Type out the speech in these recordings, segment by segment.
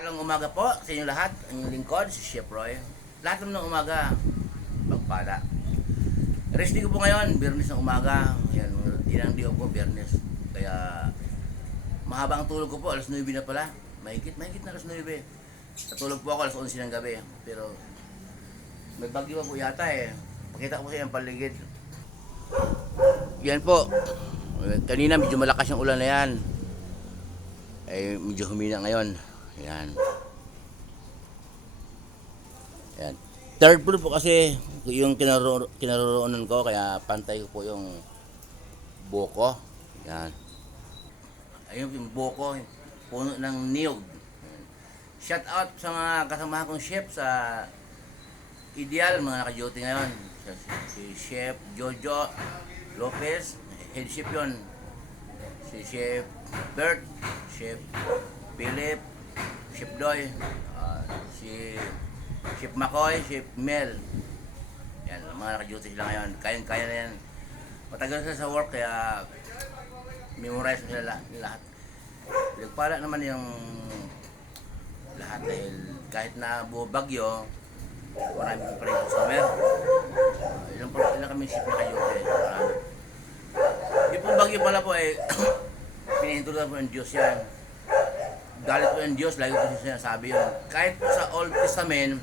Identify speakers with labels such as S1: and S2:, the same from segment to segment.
S1: Alang umaga po sa inyo lahat, ang inyong lingkod, si Chef Roy. Lahat naman ng umaga, magpala. Rest ko po ngayon, biyernes ng umaga. Yan, yan ang day off ko, biyernes. Kaya, mahaba ang tulog ko po, alas 9 na pala. Mahigit, mahigit na alas 9. Natulog po ako alas 11 ng gabi. Pero, may bagyo po yata eh. Pakita ko sa inyo ang paligid. Yan po. Kanina medyo malakas yung ulan na yan. Eh, medyo humina ngayon. Yan. Yan. Third floor po kasi yung kinaro kinaroroonan ko kaya pantay ko po yung buko. Yan. Ayun yung buko, puno ng niyog. Shout out sa mga kasama kong chef sa Ideal, mga naka-duty ngayon. Si, si Chef Jojo Lopez, head chef yun. Si Chef Bert, Chef Philip, Chef Doy, ah, si Chef McCoy, Chef Mel. Yan, mga naka-duty sila ngayon. Kayang-kaya na yan. Matagal sila sa work kaya memorize nila la- lahat. Pinagpala naman yung lahat dahil kahit na buo bagyo, marami pa rin customer. Uh, ilang, pa- ilang kami ship na kayo eh. Marami. Yung pong bagyo pala po eh, pinihinto na po ng Diyos yan. Galit po ng Diyos, lagi siya sinasabi yun. Kahit sa Old Testament,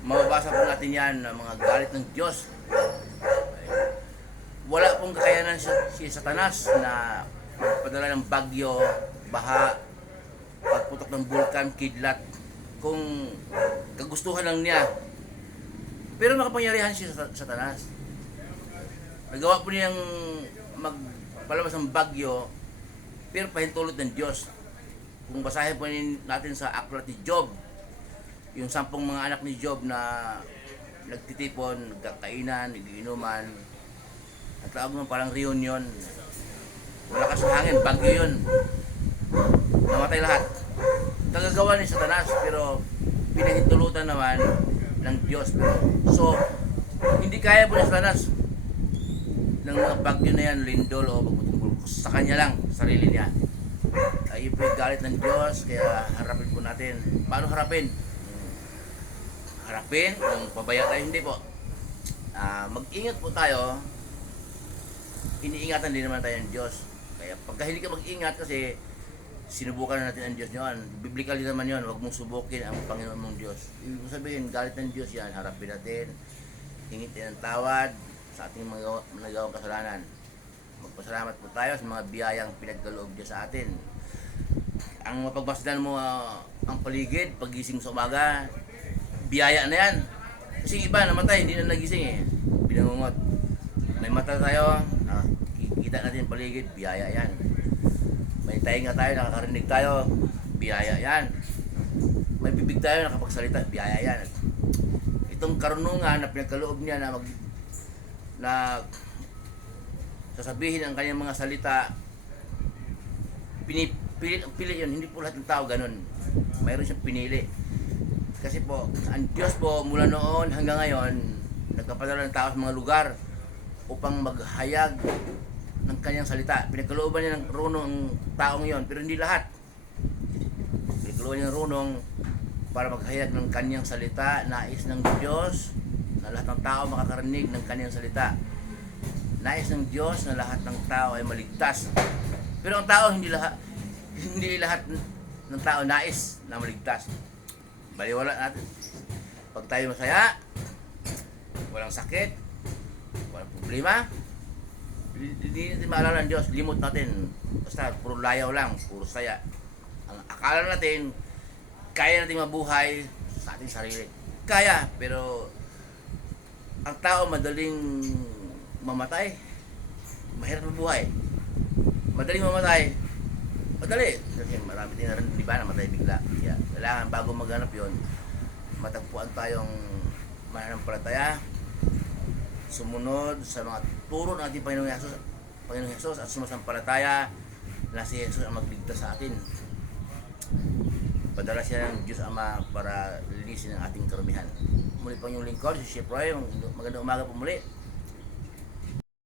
S1: mababasa po natin yan na mga galit ng Diyos. Wala pong kakayanan si, si Satanas na magpadala ng bagyo, baha, pagputok ng bulkan, kidlat, kung kagustuhan lang niya. Pero makapangyarihan siya sa Satanas. Nagawa po niyang magpalabas ng bagyo, pero pahintulot ng Diyos. Kung basahin po natin sa aklat ni Job, yung sampung mga anak ni Job na nagtitipon, nagkakainan, nagiinuman, at tawag mo parang reunion. Malakas ang hangin, bagyo yun. Namatay lahat. Tagagawa ni Satanas, pero pinahintulutan naman ng Diyos. Pero, so, hindi kaya po ni Satanas ng mga bagyo na yan, lindol o pagputungkol sa kanya lang, sarili niya. Ay galit ng Diyos, kaya harapin po natin. Paano harapin? Harapin, kung pabaya tayo, hindi po. Ah, mag-ingat po tayo, iniingatan din naman tayo ng Diyos. Kaya pagka hindi ka mag-ingat kasi sinubukan na natin ang Diyos yun. Biblical din naman yun, huwag mong subukin ang Panginoon mong Diyos. Ibig sabihin, galit ng Diyos yan, harapin natin, hingit din ng tawad sa ating mga gawa- nagawang kasalanan. Magpasalamat po tayo sa mga biyayang pinagkaloob Diyos sa atin. Ang mapagbasdan mo ah, ang paligid, pagising sa umaga, biyaya na yan. Kasi iba namatay, hindi na nagising eh. Binangungot. May mata tayo, ah, kikita natin paligid, biyaya yan. May tainga tayo, nakakarinig tayo, biyaya yan. May bibig tayo, nakapagsalita, biyaya yan. Itong karunungan na pinagkaloob niya na mag na sasabihin ang kanyang mga salita pinipili pili yun, hindi po lahat ng tao ganun. Mayroon siyang pinili. Kasi po, ang Diyos po mula noon hanggang ngayon, nagpapadala ng tao sa mga lugar upang maghayag ng kanyang salita. Pinagkalooban niya ng runong ang taong yon, pero hindi lahat. Pinagkalooban niya ng runong para maghayag ng kanyang salita, nais ng Diyos na lahat ng tao makakarinig ng kanyang salita. Nais ng Diyos na lahat ng tao ay maligtas. Pero ang tao hindi lahat hindi lahat ng tao nais na maligtas. Baliwala natin. Pag tayo masaya, walang sakit, walang problema, hindi natin maalala ng Diyos, limot natin. Basta puro layaw lang, puro saya. Ang akala natin, kaya natin mabuhay sa ating sarili. Kaya, pero ang tao madaling mamatay. Mahirap mabuhay. Madaling mamatay. Madali. Kasi marami din na rin, di ba, namatay bigla. Kaya, kailangan bago maghanap yon matagpuan tayong mananampalataya, sumunod sa mga turo ng ating Panginoong Yesus, Panginoong Yesus at sumasampalataya na si Jesus ang magligtas sa atin. Padala siya ng Diyos Ama para linisin ang ating karumihan. Muli pang yung lingkod, si Chef Roy. Magandang umaga po muli.